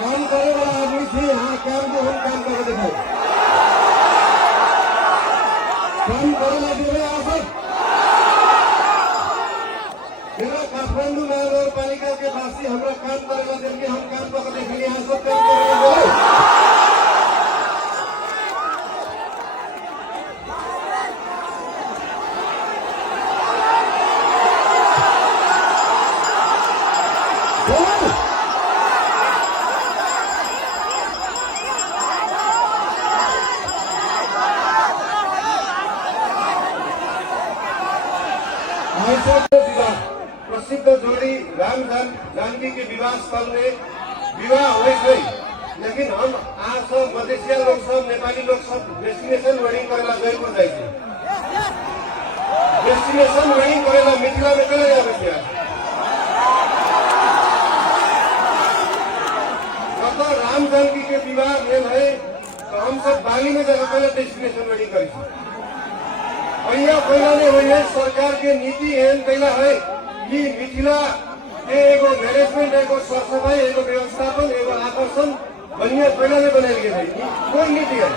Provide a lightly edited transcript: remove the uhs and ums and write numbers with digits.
काम करे वाला आदमी थी। हाँ, काम को हम काम करके दिखाए। काम करे लगे आप मेरा काठमांडू महानगर पालिका के वासी हमारा काम करेगा देख के हम काम करके देखेंगे। यहाँ सब काम करेंगे। प्रसिद्ध जोड़ी राम जानकी के विवाह स्थल में विवाह हो गई, लेकिन हम आज सब मधेसिया लोग सब नेपाली लोग सब डेस्टिनेशन वेडिंग करेला जयपुर जाए। डेस्टिनेशन वेडिंग करेला मिथिला में चले जाए। कत राम जानकी के विवाह भेल है तो हम सब बाली में जाकर पहले डेस्टिनेशन वेडिंग करी। पहिला ने हुई सरकार के नीति एहन कैला है कि मिथिला एगो मैनेजमेंट एगो सरसफाई एगो व्यवस्थापन एगो आकर्षण बढ़िया पहिला ने बनाई गई है। कोई नीति है